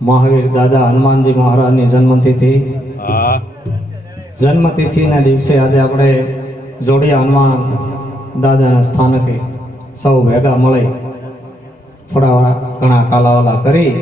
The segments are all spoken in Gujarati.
મહાવીર દાદા હનુમાનજી મહારાજની જન્મતિથિ. જન્મતિથિના દિવસે આજે આપણે જોડિયા હનુમાન દાદાના સ્થાનકે સૌ ભેગા મળી થોડા ઘણા કાલાવાલા કરી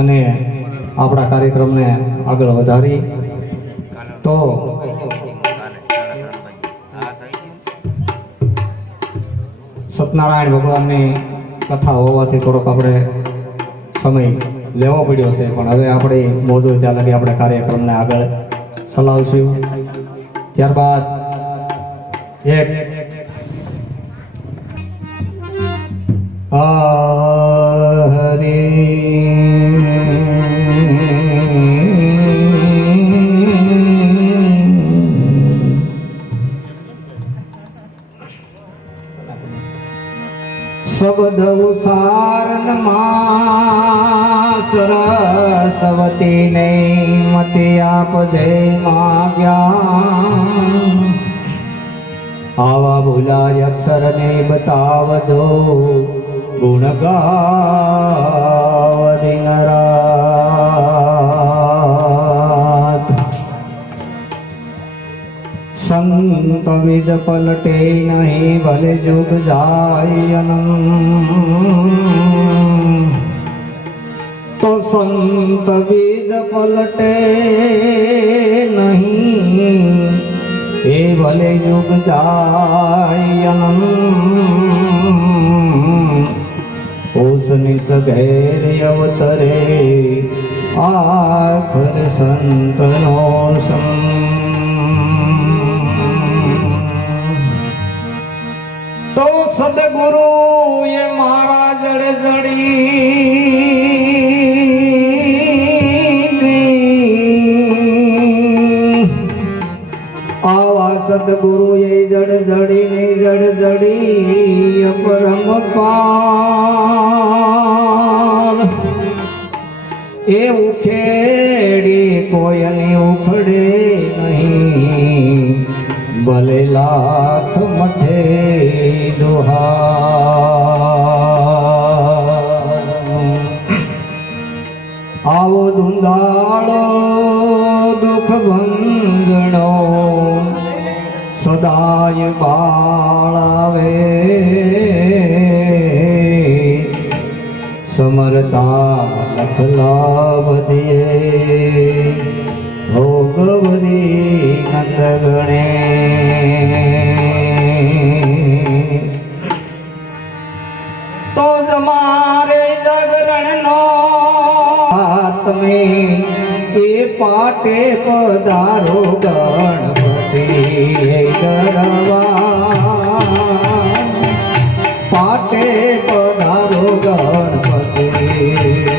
અને આપણા કાર્યક્રમને આગળ વધારી. તો સત્યનારાયણ ભગવાનની કથા હોવાથી થોડોક આપણે સમય લેવો પડ્યો છે, પણ હવે આપણે મોજો ત્યાં લગી આપણે કાર્યક્રમને આગળ ચલાવશું. ત્યારબાદ એક આ શબ્દ ઉસારણમાં સરસ્વતી ને મતે આપજે માં જ્ઞાન. આવા ભૂલાય અક્ષર ને બતાવજો ગુણ ગાવ દિન રાત. સંત વિજ પલટે નહીં, ભલે જુગ જાય તો સંત બીજ પલટે નહીં, એ ભલે યુગ જાય ઓસની સઘેર અવતરે આખર સંતનો આવા સદગુરુ એ જડ જડી ને જડ જડી અપરમ પાર. એ ઉખેડી કોયને ઉખડે નહીં. ભલે લાખ મથે દુહા આવો ધુંધાળો સદાય બાળાવે. સમરતા લખલા વધીએ હો ગૌરી નંદ ગણે. તો તમારે જાગરણનો તમે એ પાટે પધારો ગણ. પાટે પધારો ગણપતિ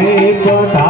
પાટે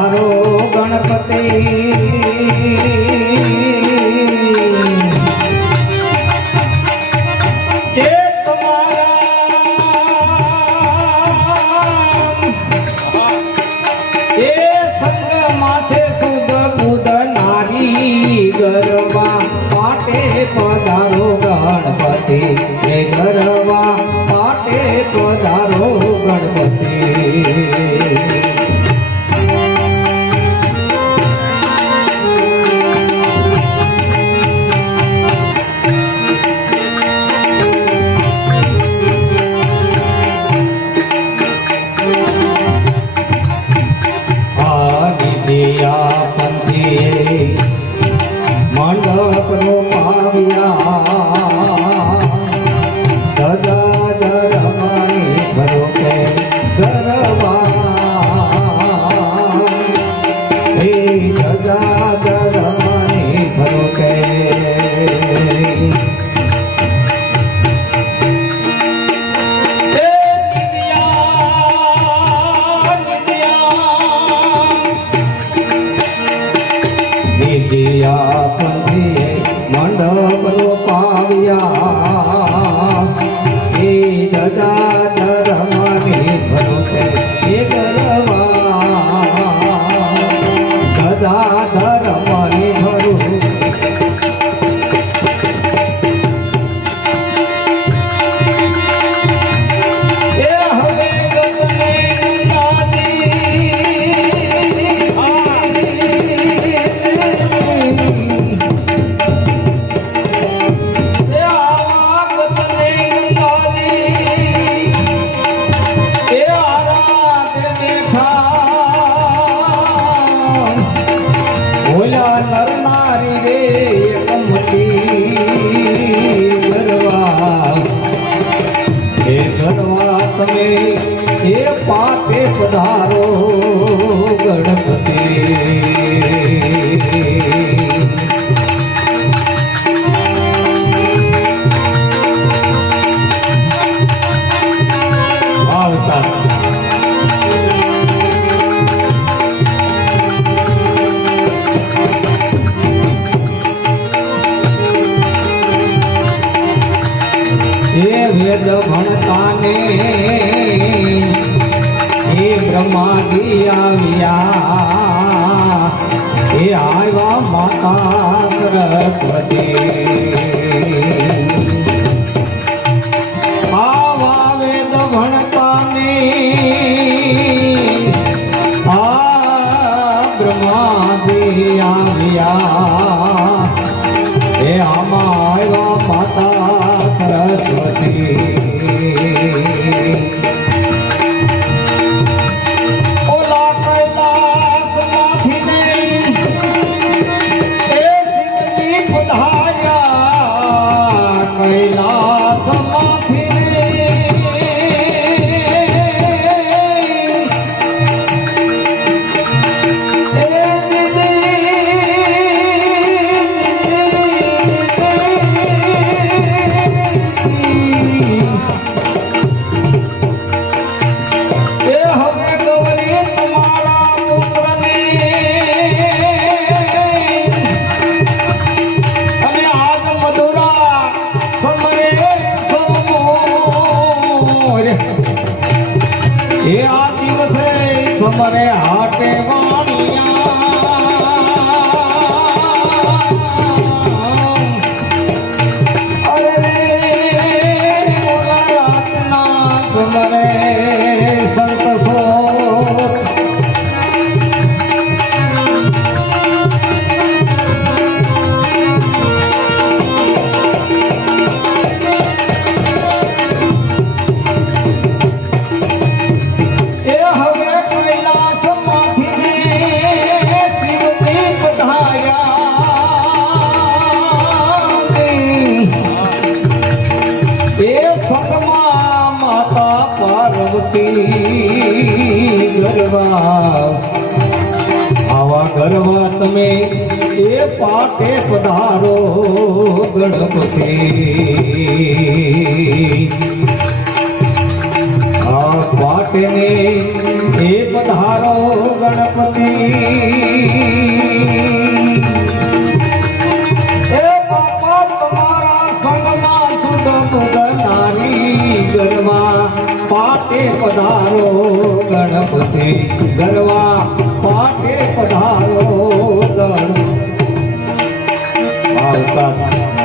હે બ્રહ્માજી આવ્યા. હે આવ્યા માતા સરસ્વતી તમે એ પાટે પધારો ગણપતિ. આ પાટને એ પધારો ગણપતિ. પાટે પધારો ગણપતિ ગરવા પાટે પધારો ગણ આવતા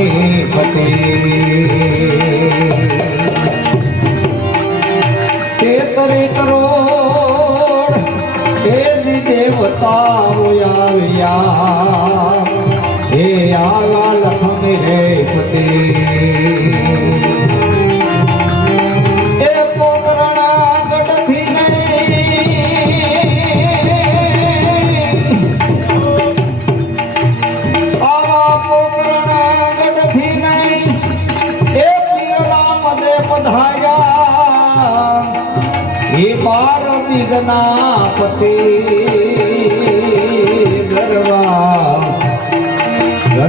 મારી ફતેહ કેતરી કરોડ એ દેવતા આવ્યા હે આલા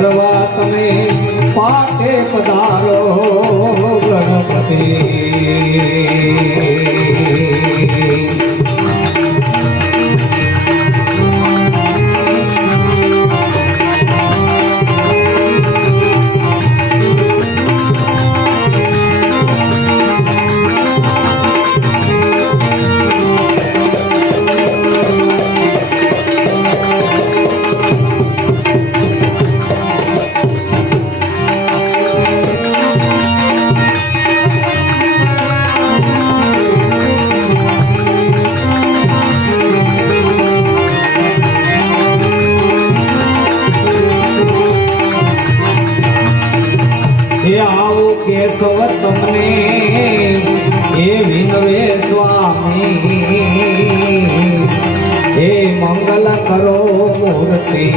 ધરવા તમે પાકે પધારો ગણપતિ. મંગલ કરો મૂર્તિ.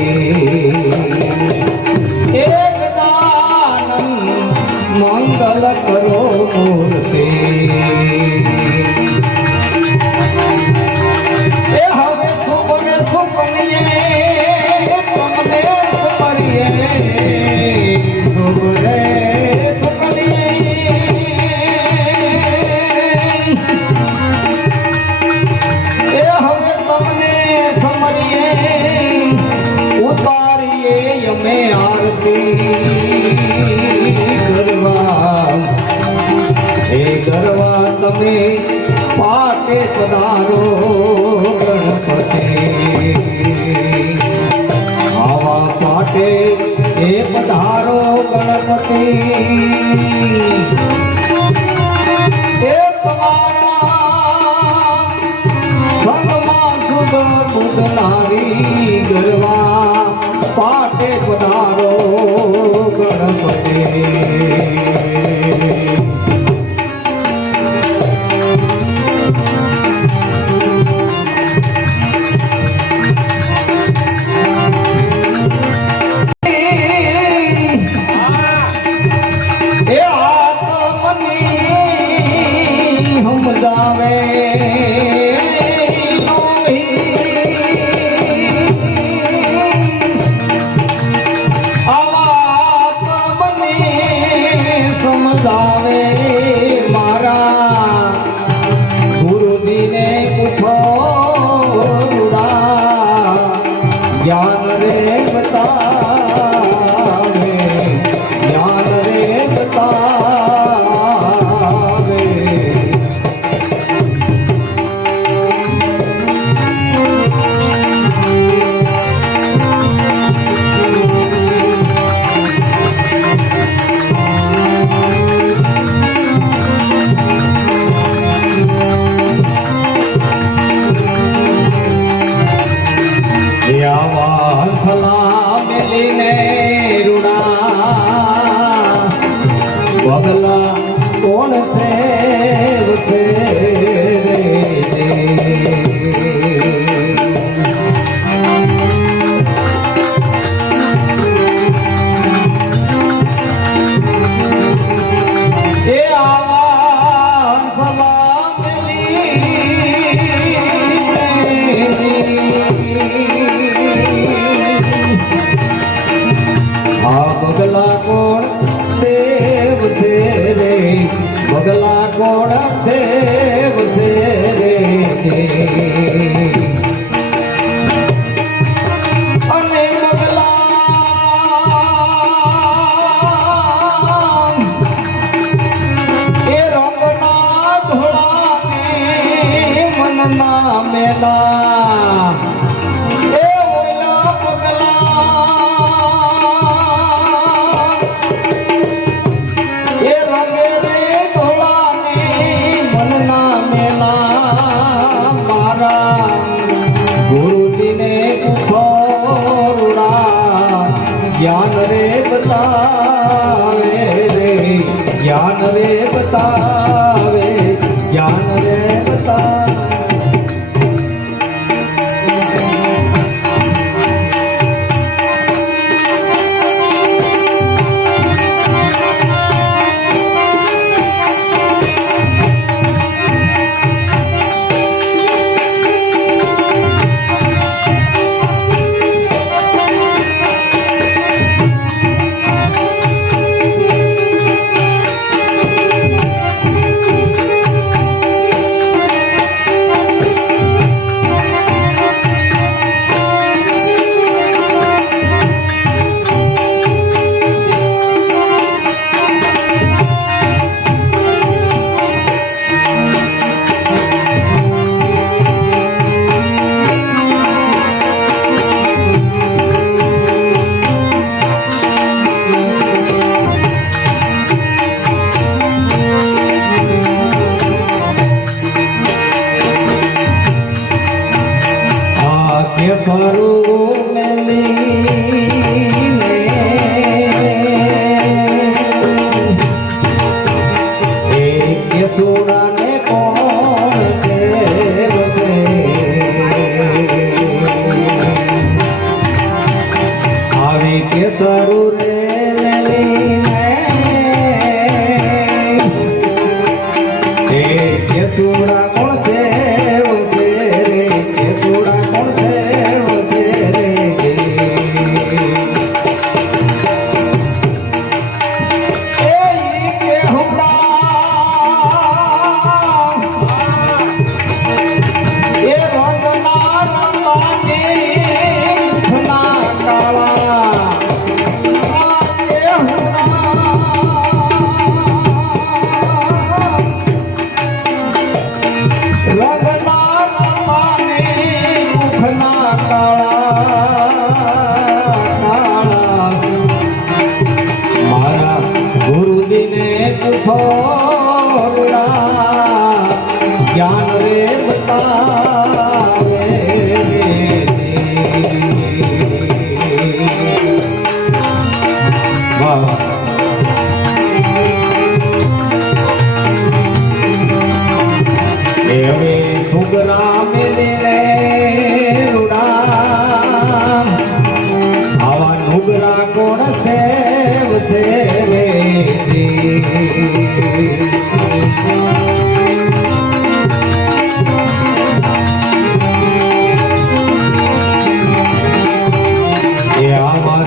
ગણપતિ એ તમારા સંગમાં સુધ પૂજનારી પાટે પધારો.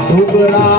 આવા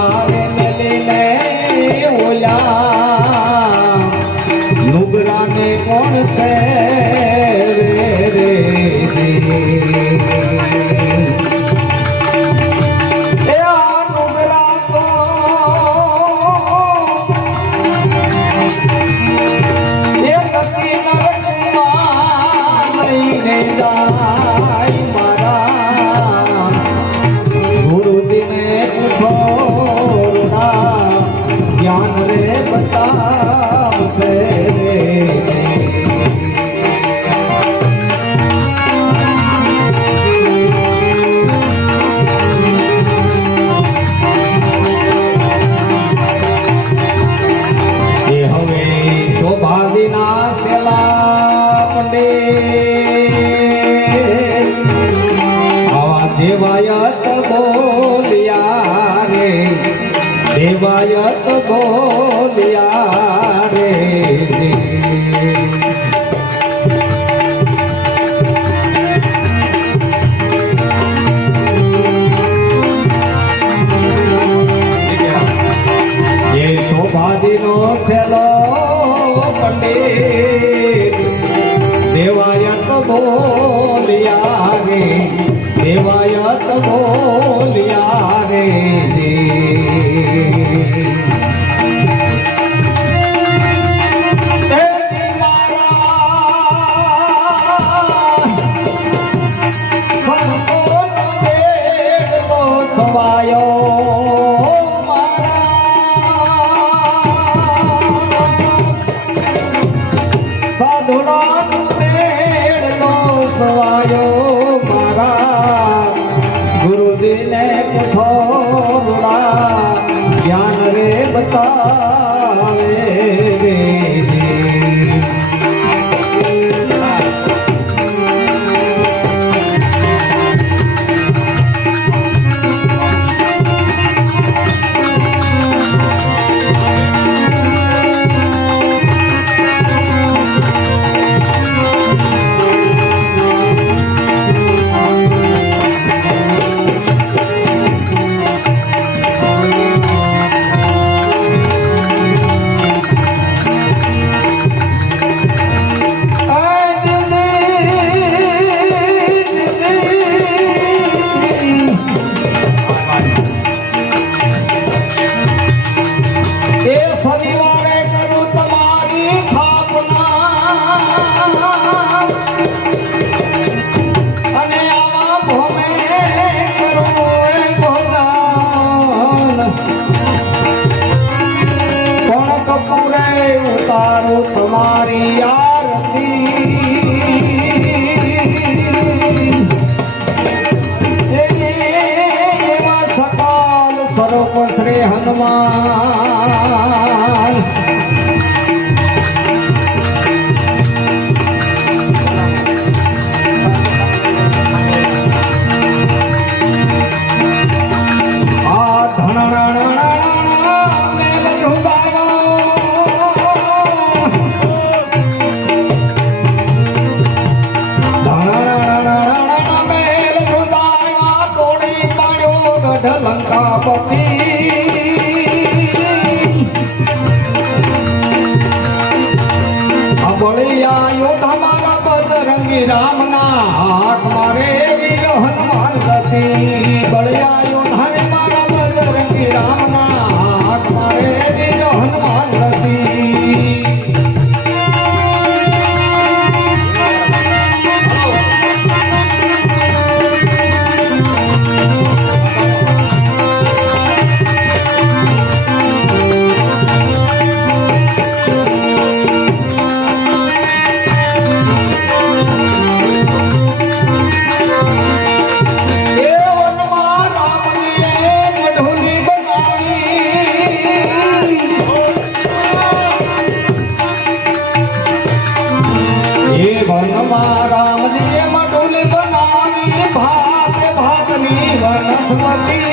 વનમાં રામજીએ મડુલી બનાવી ભાત ભાતની વનસ્મતી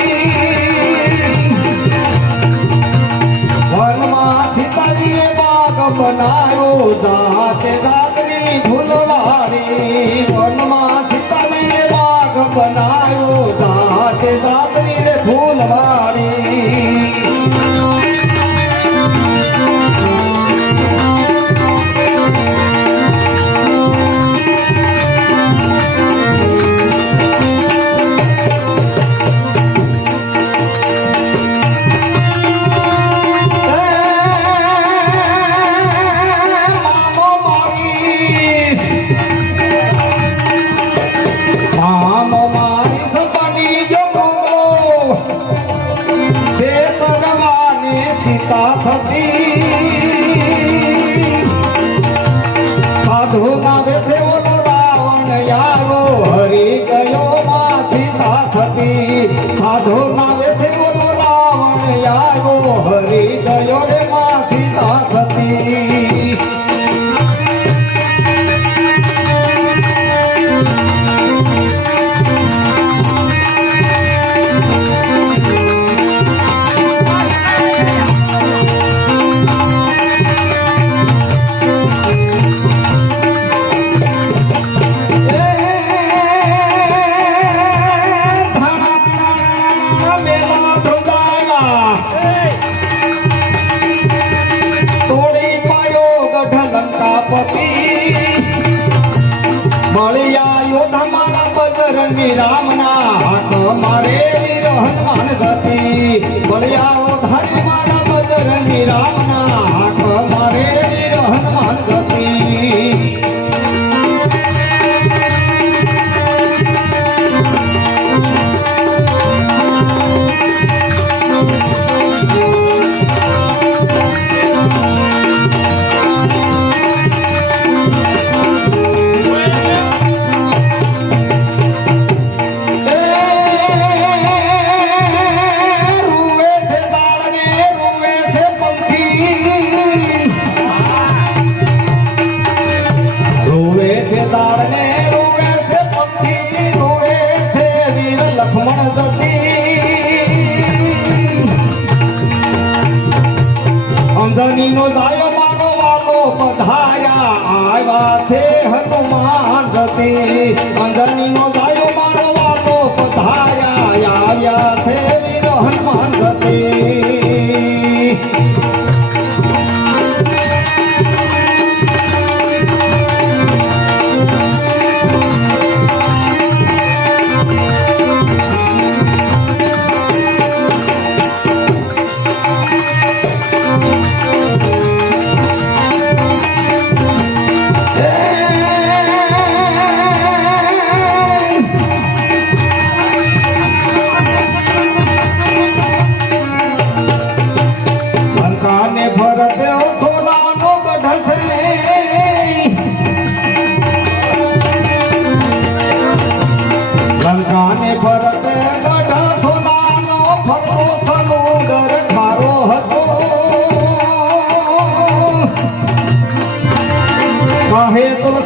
વનમાં સીતાજીએ પાક બનાવ્યો જાતે सती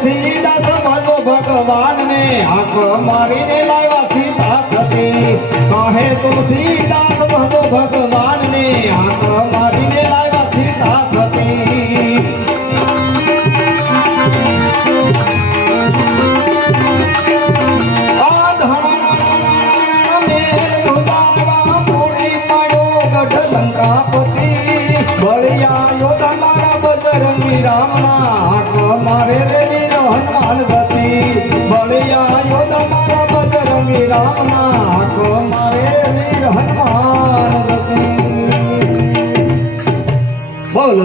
તુલસીદાસ મારો ભગવાનને. હાક મારીને લાવ્યા સીતા થતી કહે તુલસીદાસ મારો ભગવાનને. હાક મારીને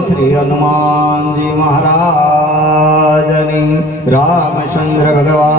श्री हनुमान्जी महाराजनि रामचन्द्र भगवान्